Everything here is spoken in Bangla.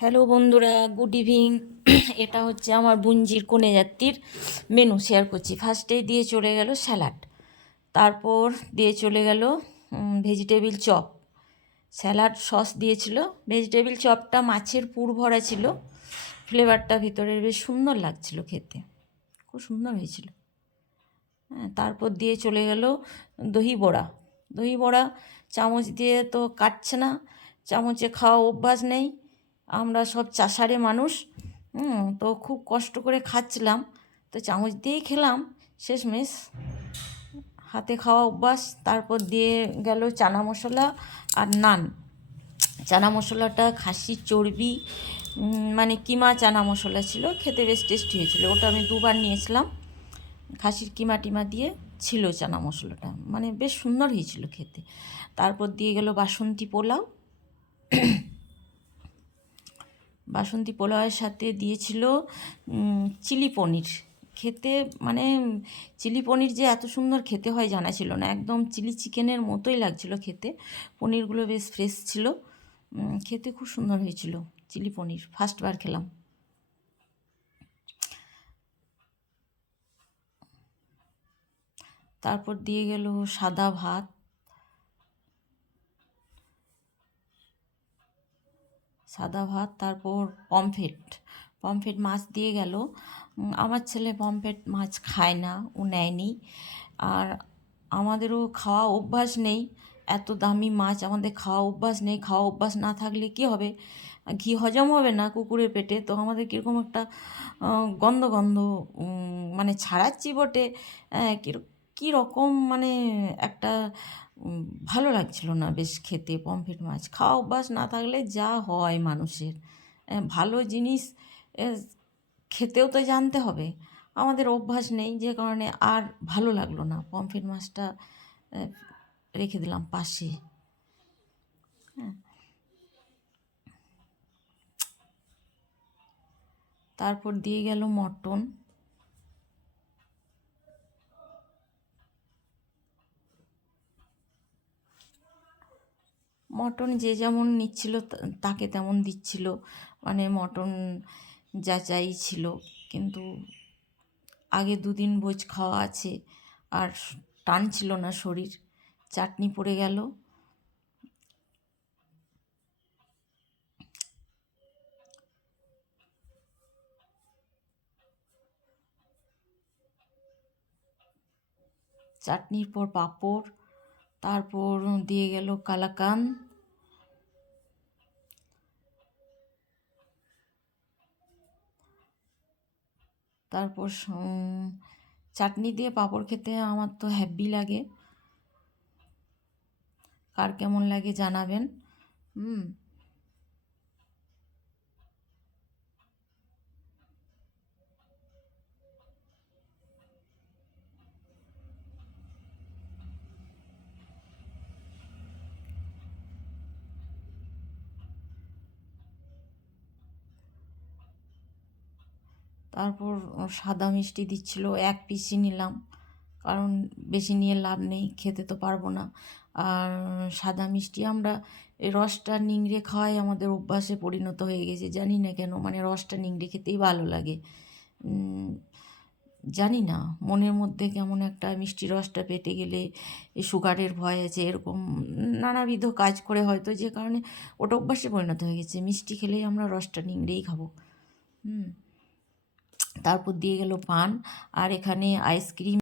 হ্যালো বন্ধুরা, গুড ইভিনিং। এটা হচ্ছে আমার বুঞ্জির কনে যাত্রীর মেনু শেয়ার করছি। ফার্স্টেই দিয়ে চলে গেল স্যালাড, তারপর দিয়ে চলে গেল ভেজিটেবিল চপ। স্যালাড সস দিয়েছিল, ভেজিটেবিল চপটা মাছের পুর ভরা ছিল, ফ্লেভারটা ভিতরে বেশ সুন্দর লাগছিল খেতে, খুব সুন্দর হয়েছিল। হ্যাঁ, তারপর দিয়ে চলে গেল দহি বড়া। দহি বড়া চামচ দিয়ে তো কাটছে না, চামচে খাওয়া অভ্যাস নেই, আমরা সব চাষারে মানুষ। তো খুব কষ্ট করে খাচ্ছিলাম, তো চামচ দিয়েই খেলাম শেষমেশ, হাতে খাওয়া অভ্যাস। তারপর দিয়ে গেল চানা মশলা আর নান। চানা মশলাটা খাসির চর্বি, মানে কিমা চানা মশলা ছিল, খেতে বেশ টেস্টি হয়েছিল। ওটা আমি দুবার নিয়েছিলাম, খাসির কিমা টিমা দিয়ে ছিল চানা মশলাটা, মানে বেশ সুন্দর হয়েছিল খেতে। তারপর দিয়ে গেল বাসন্তী পোলাও। বাসন্তী পোলাওয়ের সাথে দিয়েছিল চিলি পনির। খেতে মানে চিলি পনির যে এত সুন্দর খেতে হয় জানা ছিল না, একদম চিলি চিকেনের মতোই লাগছিল খেতে। পনিরগুলো বেশ ফ্রেশ ছিল, খেতে খুব সুন্দর হয়েছিল চিলি পনির, ফার্স্টবার খেলাম। তারপর দিয়ে গেল সাদা ভাত, তারপর পমফ্রেট মাছ দিয়ে গেল। আমার ছেলে পমফ্রেট মাছ খায় না, ও নেয়নি। আর আমাদেরও খাওয়া অভ্যাস নেই, এত দামি মাছ আমাদের খাওয়া অভ্যাস নেই। খাওয়া অভ্যাস না থাকলে কী হবে, ঘি হজম হবে না কুকুরের পেটে, তো আমাদের কীরকম একটা গন্ধ গন্ধ, মানে ছাড়াচ্ছি বটে, কী রকম মানে একটা ভালো লাগছিল না বেশ খেতে। পমফ্রেট মাছ খাওয়া অভ্যাস না থাকলে যা হয় মানুষের, ভালো জিনিস খেতেও তো জানতে হবে। আমাদের অভ্যাস নেই, যে কারণে আর ভালো লাগলো না। পমফ্রেট মাছটা রেখে দিলাম পাশে। হ্যাঁ, তারপর দিয়ে গেল মটন। মটন যে যেমন নিচ্ছিল তাকে তেমন দিচ্ছিল, মানে মটন যাচাই ছিল। কিন্তু আগে দুদিন ভোজ খাওয়া আছে, আর টানছিল না শরীর, চাটনি পড়ে গেল। চাটনির পর পাঁপড়, তারপর দিয়ে গেল কালাকান। তারপর চাটনি দিয়ে পাঁপড় খেতে আমার তো হ্যাপি লাগে, কার কেমন লাগে জানাবেন। তারপর সাদা মিষ্টি দিচ্ছিল, এক পিসই নিলাম, কারণ বেশি নিয়ে লাভ নেই, খেতে তো পারবো না। আর সাদা মিষ্টি আমরা এই রসটা নিংড়ে খাওয়াই আমাদের অভ্যাসে পরিণত হয়ে গেছে, জানি না কেন, মানে রসটা নিংড়ে খেতেই ভালো লাগে। জানি না, মনের মধ্যে কেমন একটা মিষ্টি রসটা পেটে গেলে এই সুগারের ভয় আছে, এরকম নানাবিধ কাজ করে হয়তো, যে কারণে ওটা অভ্যাসে পরিণত হয়ে গেছে, মিষ্টি খেলেই আমরা রসটা নিংড়েই খাবো। তারপর দিয়ে গেল পান, আর এখানে আইসক্রিম।